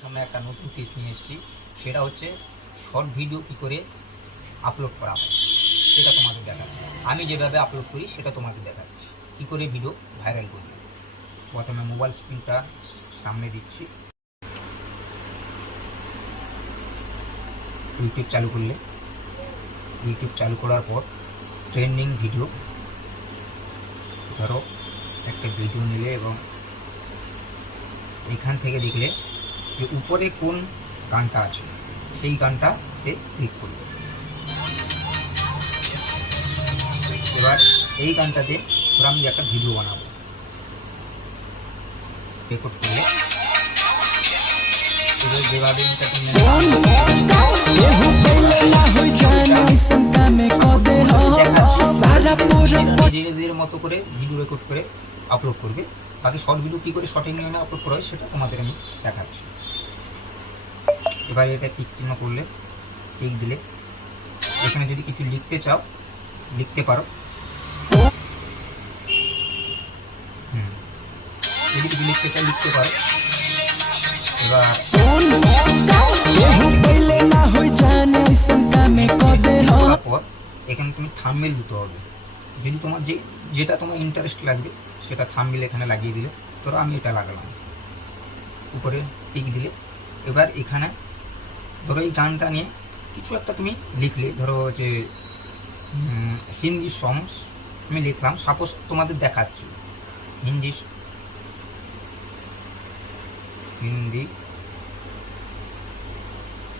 সামনে একটা নতুন টিপস নিয়ে এসেছি, সেটা হচ্ছে শর্ট ভিডিও কী করে আপলোড করা হয় সেটা তোমাদের দেখাচ্ছি। আমি যেভাবে আপলোড করি সেটা তোমাদের দেখাচ্ছি, কী করে ভিডিও ভাইরাল করবে। প্রথমে মোবাইল স্ক্রিনটা সামনে দিচ্ছি, ইউটিউব চালু করলে, ইউটিউব চালু করার পর ট্রেন্ডিং ভিডিও, ধরো একটা ভিডিও নিলে এবং এখান থেকে দেখলে যে উপরে কোন গানটা আছে সেই গানটাতে ক্লিক করবে। এবার এই গানটাতে ধরো আমি একটা ভিডিও বানাবো, রেকর্ড করলে এবার যেভাবে নিজেদের মতো করে ভিডিও রেকর্ড করে আপলোড করবে। বাকি শর্ট ভিডিও কী করে সঠিক নিয়মে আপলোড করা হয় সেটা তোমাদের আমি দেখাচ্ছি। এবার এটা টিক চিহ্ন করলে, টিক দিলে এখানে যদি কিছু লিখতে চাও লিখতে পারো, যদি কিছু লিখতে চাও লিখতে পারো। এবার পর এখানে তুমি থাম্বনেল দিতে হবে। যদি তোমার যেটা তোমার ইন্টারেস্ট লাগবে সেটা থাম্বনেল এখানে লাগিয়ে দিলে, ধরো আমি এটা লাগালাম, উপরে টিক দিলে এবার এখানে ধরো এই গানটা নিয়ে কিছু একটা তুমি লিখলে, ধরো যে হিন্দি সংস আমি লিখলাম, সাপোজ তোমাদের দেখাচ্ছি হিন্দি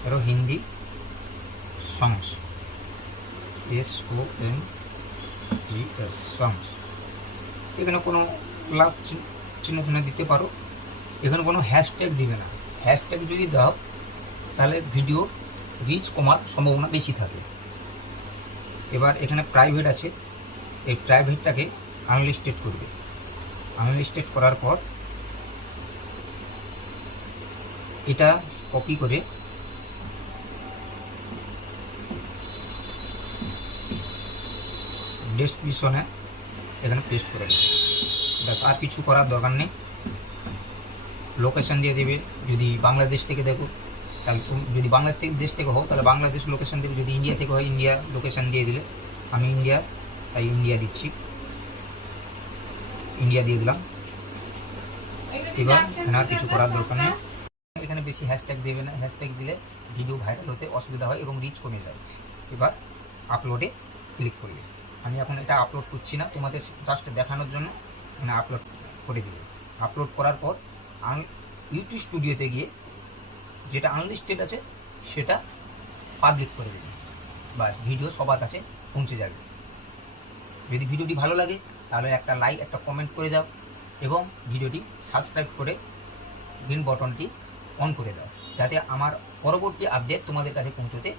ধরো হিন্দি সংস, SONGS সংস। এখানে কোনো লাভ চিহ্ন দিতে পারো, এখানে কোনো হ্যাশট্যাগ দিবে না। হ্যাশট্যাগ যদি দাও তাহলে ভিডিও রিচ কমার সম্ভাবনা বেশি থাকে। এবার এখানে প্রাইভেট আছে, এই প্রাইভেটটাকে আনলিস্টেড করবে। আনলিস্টেড করার পর এটা কপি করে ডেসক্রিপশনে এখানে পেস্ট করে দেবে। ব্যাস, আর কিছু করার দরকার নেই। লোকেশন দিয়ে দেবে, যদি বাংলাদেশ থেকে দেখো তাহলে যদি বাংলাদেশ থেকে হও তাহলে বাংলাদেশ লোকেশন দেবে, যদি ইন্ডিয়া থেকে হয় ইন্ডিয়া লোকেশন দিয়ে দিলে। আমি ইন্ডিয়া, তাই ইন্ডিয়া দিচ্ছি, ইন্ডিয়া দিয়ে দিলাম। এবার এখানে আর কিছু করার দরকার নেই। এখানে বেশি হ্যাশট্যাগ দেবে না, হ্যাশট্যাগ দিলে ভিডিও ভাইরাল হতে অসুবিধা হয় এবং রিচ কমে যায়। এবার আপলোডে ক্লিক করবে। আমি এখন এটা আপলোড করছি না, তোমাদের জাস্ট দেখানোর জন্য মানে আপলোড করে দিবে। আপলোড করার পর ইউটিউব স্টুডিওতে গিয়ে যেটা আনলিস্টেড আছে সেটা পাবলিক করে দেবে, বাস ভিডিও সবার কাছে পৌঁছে যাবে। যদি ভিডিওটি ভালো লাগে তাহলে একটা লাইক, একটা কমেন্ট করে দাও এবং ভিডিওটি সাবস্ক্রাইব করে গ্রিন বটনটি অন করে দাও, যাতে আমার পরবর্তী আপডেট তোমাদের কাছে পৌঁছতে